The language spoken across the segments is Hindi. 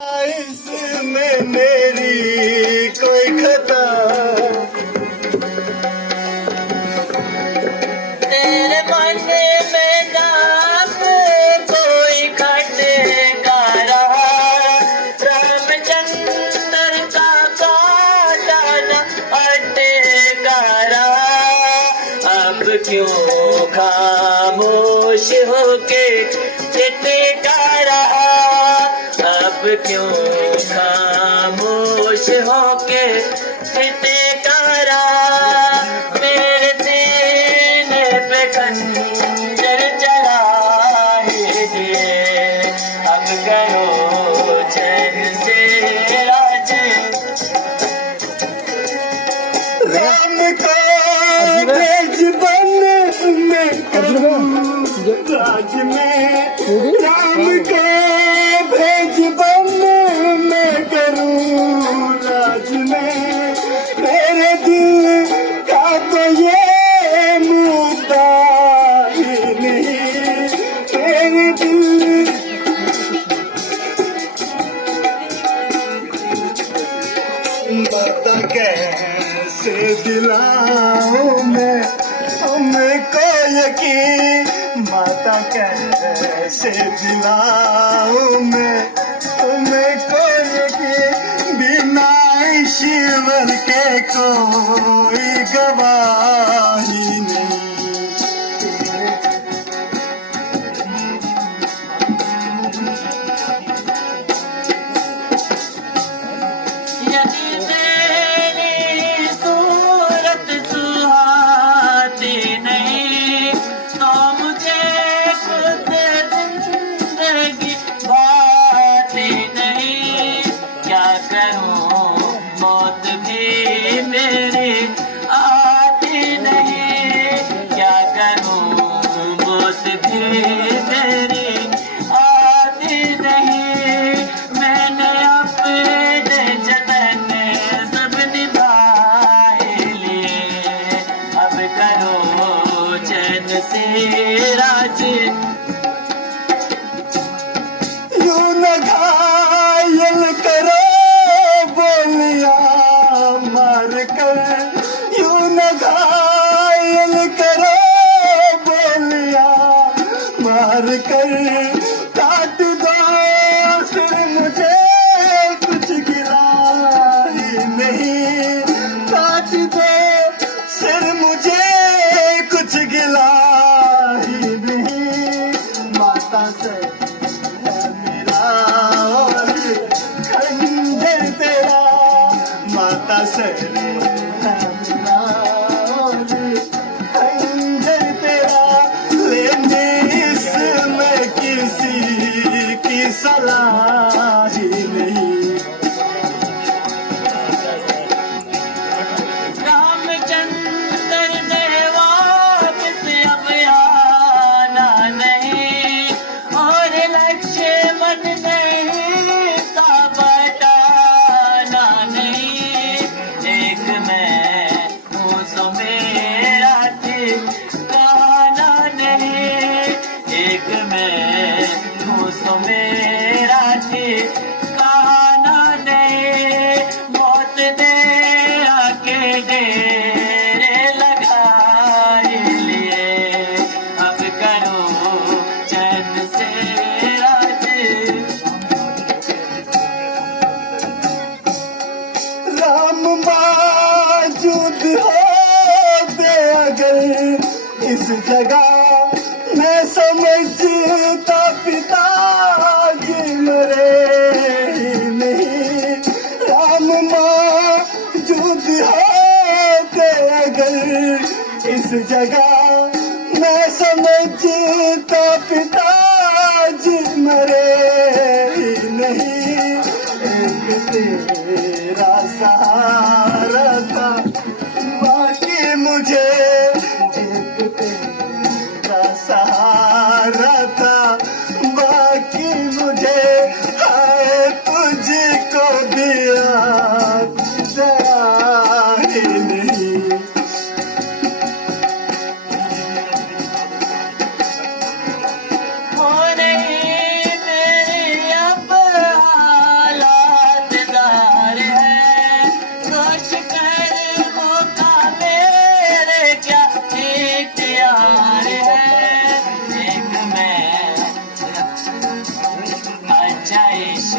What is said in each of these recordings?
इसमें मेरी कोई खता तेरे मन में दाग कोई खटका रहा, रामचंद्र का काटा न अटका रहा। अब क्यों खामोश होके चिटका रहा, अब क्यों खामोश होके चिटका रहा। मेरे सीने पे खंजर चला ही दिए, अब करो चैन से राज। राम का भेज बन में करूं राज में, राम का भेज बन में करूं राज में। मेरे दिल का तो ये मुद्दा ही नहीं, मेरे दिल बता कैसे दिलाऊं मैं तुमको यकीन, माता कैसे दिलाऊं मैं तुमको यकीन। बिना ईश्वर के कोई गवाही नहीं। यदि तेरी सूरत सुहाती नहीं, तो मुझे खुद जिंदगी भाती नहीं। क्या करूं मौत भी मेरी आती नहीं, क्या करूं मौत भी मेरी आती नहीं। मैंने अपने जतन सब निभाए लिए, अब करो चैन से राज। यूं न घायल करो बोलिया मार कर, यूं न घायल करो बोलिया मार कर। काट दो सिर मुझे कुछ गिला ही नहीं, काट दो सिर मुझे कुछ गिला ही नहीं। माता से है मेरा और खंजर तेरा, माता से है मेरा और खंजर तेरा। लेने इसमें किसी की सलाह ही नहीं। रामचंद्र ने वापस अब आना नहीं, और लक्ष्मण नहीं साबटाना नहीं। एक मैं हूँ सो मेरा ठिकाना नहीं, एक मैं हूँ सो मेरा ठिकाना नहीं। मौत दे आके डेरे लगा ही लिए, अब करो चैन से राज। राम मौजूद होते अगर इस जगह, मैं समझता पिताजी मरे ही नहीं। राम मौजूद होते अगर इस जगह, मैं समझता पिताजी मरे ही नहीं। एक तेरा सहारा था बाकी मुझे, एक तेरा सहारा था बाकी मुझे। हाय तुझको दिया दया ही नहीं। हो नहीं मेरी अब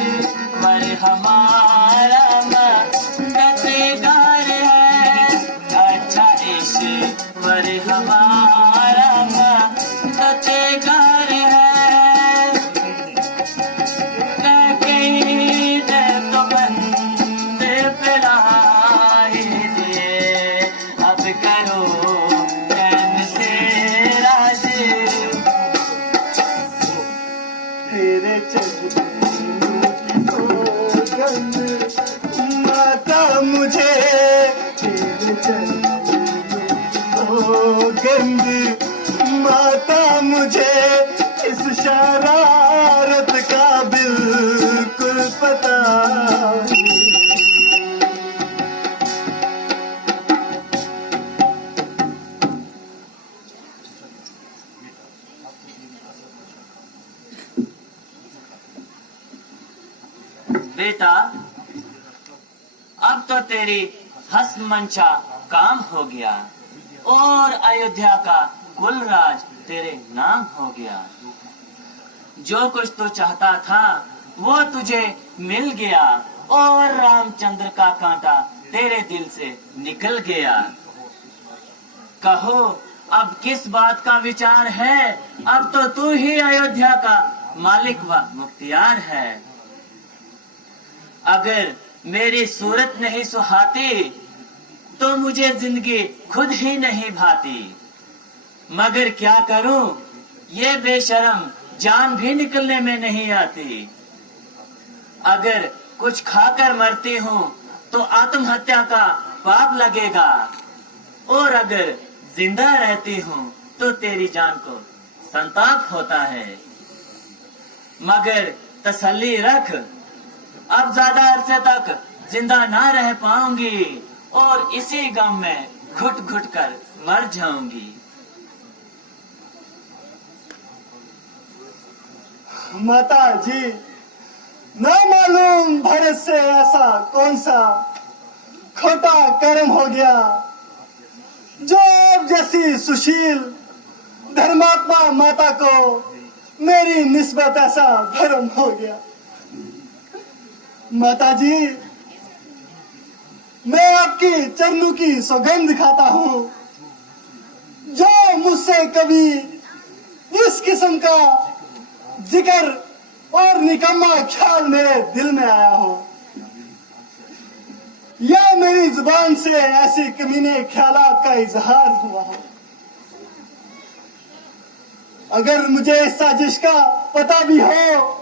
ईश्वर हमारा मददगार है, अच्छा ईश्वर हमारा मददगार है। लकीर तो बंदे पे लाई दिए, अब करो चैन से राजी। तेरे चरणों की सौगंध माता मुझे, तेरे चरणों की सौगंध माता मुझे, इस शरारत का बिल्कुल पता नहीं। बेटा, अब तो तेरी हसमंशा काम हो गया और अयोध्या का कुल राज तेरे नाम हो गया। जो कुछ तू चाहता था वो तुझे मिल गया और रामचंद्र का कांटा तेरे दिल से निकल गया। कहो अब किस बात का विचार है? अब तो तू ही अयोध्या का मालिक व मुख्तियार है। अगर मेरी सूरत नहीं सुहाती तो मुझे जिंदगी खुद ही नहीं भाती। मगर क्या करूं, ये बेशरम जान भी निकलने में नहीं आती। अगर कुछ खाकर मरती हूँ तो आत्महत्या का पाप लगेगा, और अगर जिंदा रहती हूँ तो तेरी जान को संताप होता है। मगर तसल्ली रख, अब ज्यादा अरसे तक जिंदा ना रह पाऊंगी और इसी गम में घुट घुट कर मर जाऊंगी। माता जी, ना मालूम भरत से ऐसा कौन सा खोटा कर्म हो गया, जो आप जैसी सुशील धर्मात्मा माता को मेरी निस्बत ऐसा भरम हो गया। माता जी, मैं आपकी चरणों की सौगंध खाता हूँ, जो मुझसे कभी इस किस्म का जिक्र और निकम्मा ख्याल मेरे दिल में आया हो, या मेरी जुबान से ऐसे कमीने ख्यालात का इजहार हुआ हो। अगर मुझे इस साजिश का पता भी हो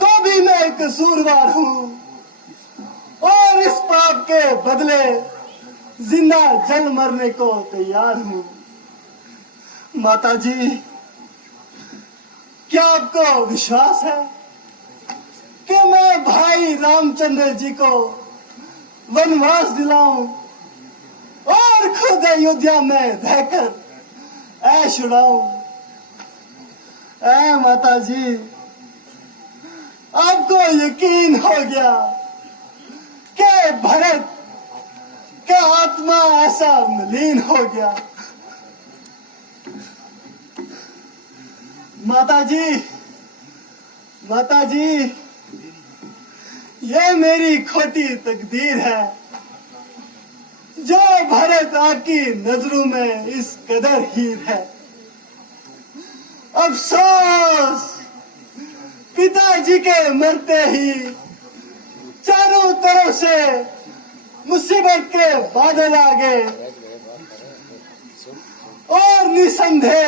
तो भी मैं कसूरवार हूँ और इस पाप के बदले जिंदा जल मरने को तैयार हूँ। माता जी, क्या आपको विश्वास है कि मैं भाई रामचंद्र जी को वनवास दिलाऊं और खुद अयोध्या में रहकर ऐश उड़ाऊं? ऐ माता जी, आपको यकीन हो गया कि भरत का आत्मा ऐसा मलिन हो गया। माता जी, ये मेरी खोटी तकदीर है जो भरत आपकी नजरों में इस कदर हीन है। अफसोस, पिताजी के मरते ही चारों तरफ से मुसीबत के बादल आ गए और निसंदेह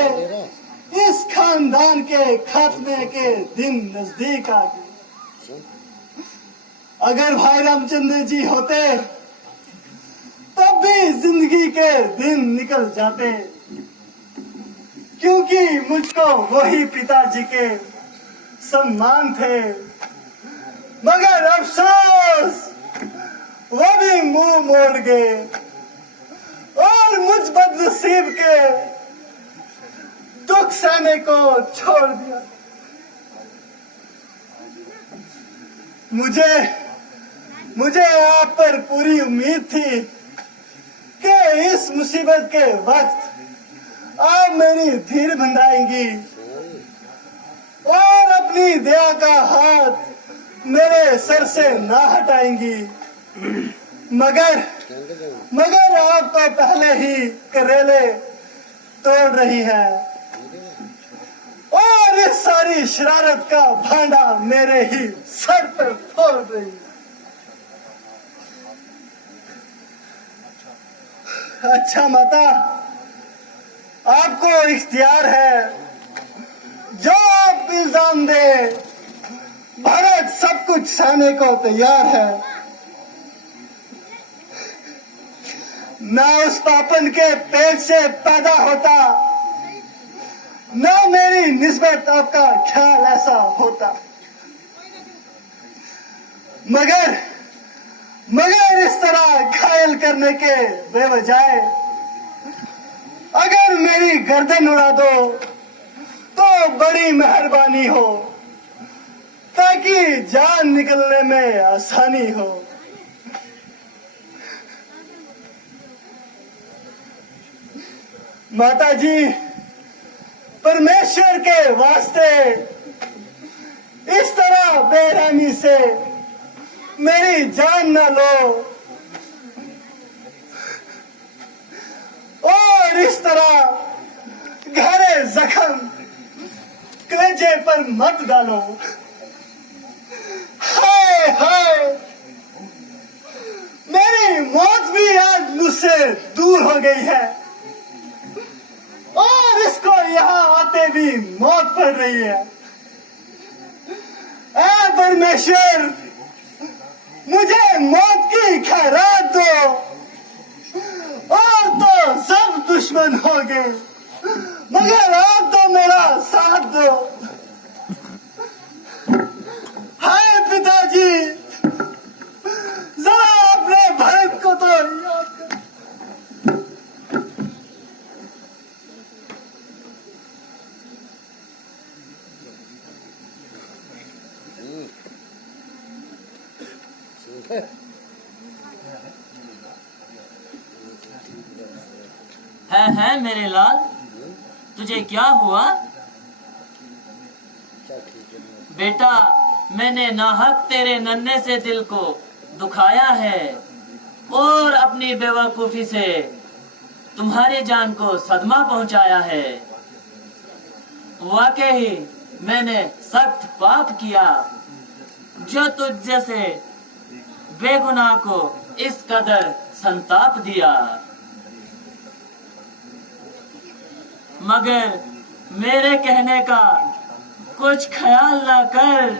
इस खानदान के खात्मे के दिन नजदीक आ गए। अगर भाई रामचंद्र जी होते तब भी जिंदगी के दिन निकल जाते, क्योंकि मुझको वही पिताजी के सम्मान थे। मगर अफसोस, वो भी मुंह मोड़ गए और मुझ बदनसीब के दुख सहने को छोड़ दिया। मुझे आप पर पूरी उम्मीद थी कि इस मुसीबत के वक्त आप मेरी धीर बंधाएंगी और अपनी दया का हाथ मेरे सर से ना हटाएंगी, मगर मगर आप तो पहले ही करेले तोड़ रही है और इस सारी शरारत का भांडा मेरे ही सर पर फोड़ रही है। अच्छा माता, आपको इख्तियार है, जो आप इल्जाम दे, भारत सब कुछ सहने को तैयार है। ना उस पापन के पेट से पैदा होता, ना मेरी निस्बत आपका ख्याल ऐसा होता, मगर मगर इस तरह घायल करने के बेवजाय अगर मेरी गर्दन उड़ा दो तो बड़ी मेहरबानी हो, ताकि जान निकलने में आसानी हो। माता जी, परमेश्वर के वास्ते इस तरह बेरहमी से मेरी जान न लो और इस तरह गहरे जख्म कलेजे पर मत डालो। हाय हाय, मेरी मौत भी आज मुझसे दूर हो गई है और इसको यहाँ आते भी मौत पड़ रही है। ऐ परमेश्वर, मुझे मौत की खैरात दो और तो सब दुश्मन हो गए, मगर आप तो मेरा साथ दो। हाय पिताजी, जरा अपने भरत को तो याद कर। है मेरे लाल, तुझे क्या हुआ? बेटा, मैंने नाहक तेरे नन्हे से दिल को दुखाया है और अपनी बेवकूफी से तुम्हारी जान को सदमा पहुंचाया है। वाकई मैंने सख्त पाप किया जो तुझ जैसे बेगुनाह को इस कदर संताप दिया, मगर मेरे कहने का कुछ ख्याल ना कर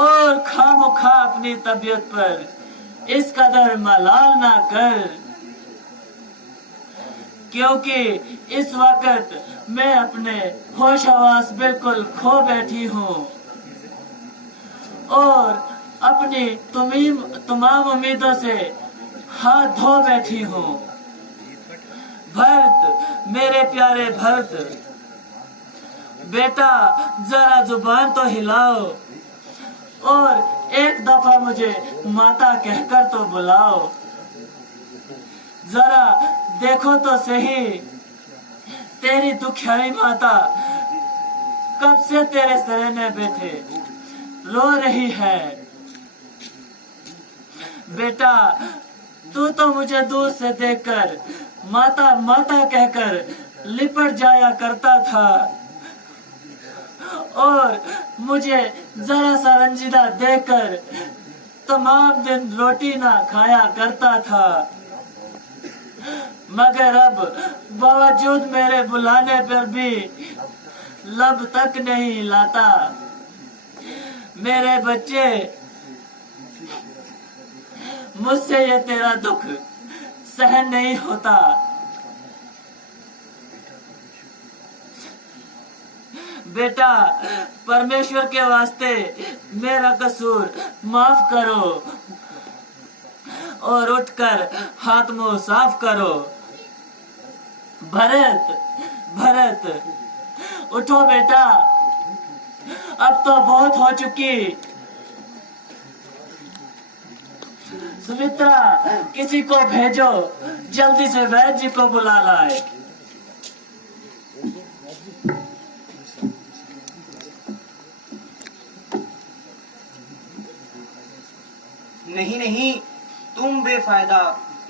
और खामोखा अपनी तबीयत पर इस कदर मलाल ना कर, क्योंकि इस वक्त मैं अपने होश हवास बिल्कुल खो बैठी हूँ और अपनी तमाम उम्मीदों से हाथ धो बैठी हूँ। भरत, मेरे प्यारे भरत, बेटा जरा जुबान तो हिलाओ और एक दफा मुझे माता कहकर तो बुलाओ। जरा देखो तो सही, तेरी दुखियारी माता कब से तेरे सरने बैठे रो रही है। बेटा, तू तो मुझे दूर से देखकर माता माता कहकर लिपट जाया करता था और मुझे जरा सा रंजीदा देखकर तमाम दिन रोटी ना खाया करता था, मगर अब बावजूद मेरे बुलाने पर भी लब तक नहीं लाता। मेरे बच्चे, मुझसे ये तेरा दुख सहन नहीं होता। बेटा, परमेश्वर के वास्ते मेरा कसूर माफ करो और उठकर हाथ मुंह साफ करो। भरत, भरत, उठो बेटा, अब तो बहुत हो चुकी। सुमित्रा, किसी को भेजो, जल्दी से वैद्य जी को बुला लाए। नहीं नहीं, तुम बेफायदा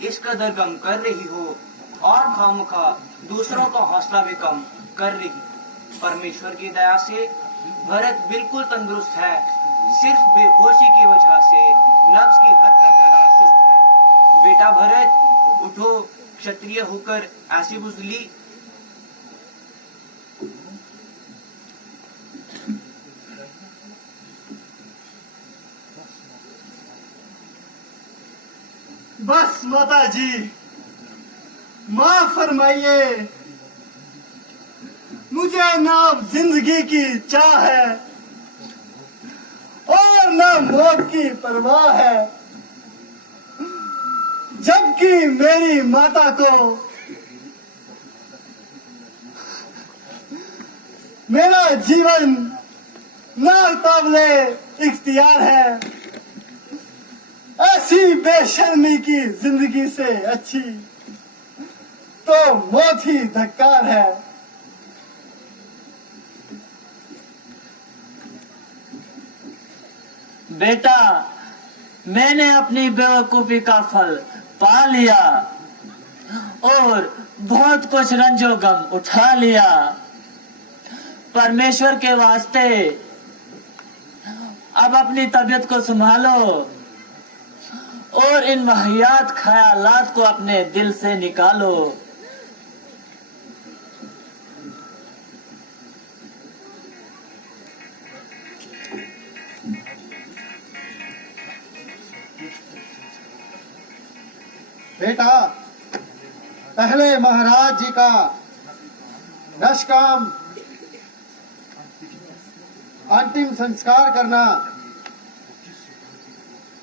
इस कदर गम कर रही हो और खामखा दूसरों का हौसला भी कम कर रही। परमेश्वर की दया से भरत बिल्कुल तंदुरुस्त है, सिर्फ बेहोशी की वजह से नफ्स की हरकत जरा सुस्त है। बेटा भरत उठो, क्षत्रिय होकर ऐसी बुजली। बस माता जी, माफ फरमाइए, मुझे ना जिंदगी की चाह है और ना मौत की परवाह है, जबकि मेरी माता को मेरा जीवन ना काबिले इख्तियार है। ऐसी बेशर्मी की जिंदगी से अच्छी तो मौत ही धक्कार है। बेटा, मैंने अपनी बेवकूफी का फल पा लिया और बहुत कुछ रंजो गम उठा लिया। परमेश्वर के वास्ते अब अपनी तबीयत को संभालो और इन वाहियात ख्यालात को अपने दिल से निकालो। बेटा, पहले महाराज जी का नष्काम अंतिम संस्कार करना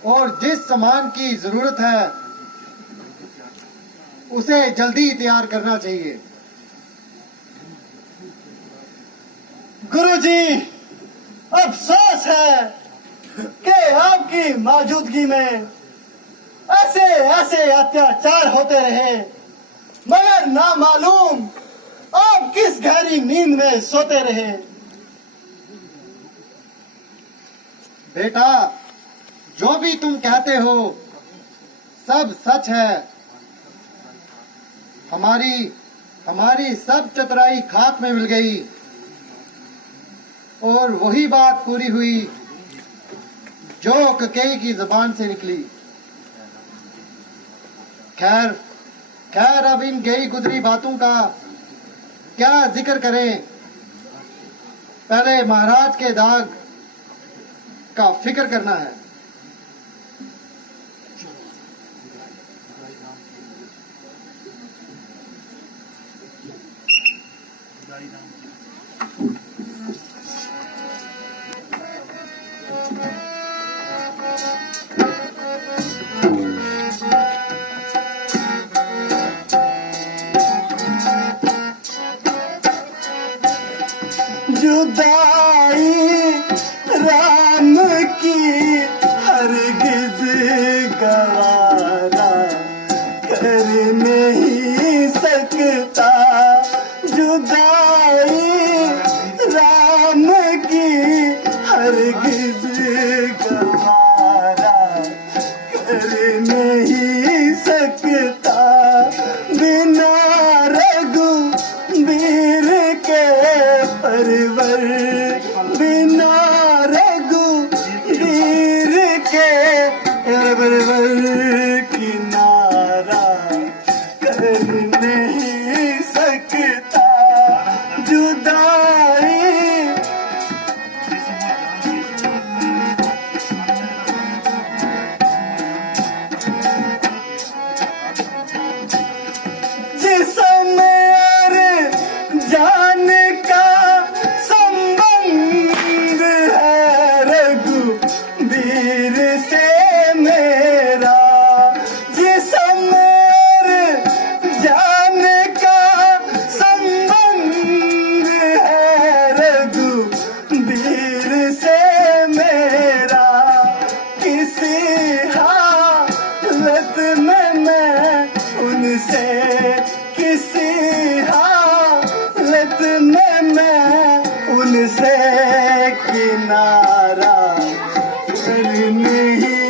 और जिस सामान की जरूरत है उसे जल्दी तैयार करना चाहिए। गुरुजी, अफसोस है कि आपकी मौजूदगी में ऐसे ऐसे अत्याचार होते रहे, मगर ना मालूम आप किस गहरी नींद में सोते रहे। बेटा, जो भी तुम कहते हो सब सच है। हमारी सब चतुराई खाक में मिल गई और वही बात पूरी हुई जो ककेई की जुबान से निकली। खैर अब इन गई गुजरी बातों का क्या जिक्र करें। पहले महाराज के दाग का फिक्र करना है। जुदाई राम की हरगिज गवारा कर नहीं सकता। जुदाई राम की हरगिज गवारा कर नहीं सकता। बिना रघुबीर के परवर, बिना रघुबीर के परवर किनारा कर नहीं सकता। जुदाई जिसम और जान का संबंध है रघुबीर से मेरा। जिसम और जान का संबंध है रघुबीर से मेरा। किसी हालत में मैं उनसे, किसी हालत में मैं उनसे किनारा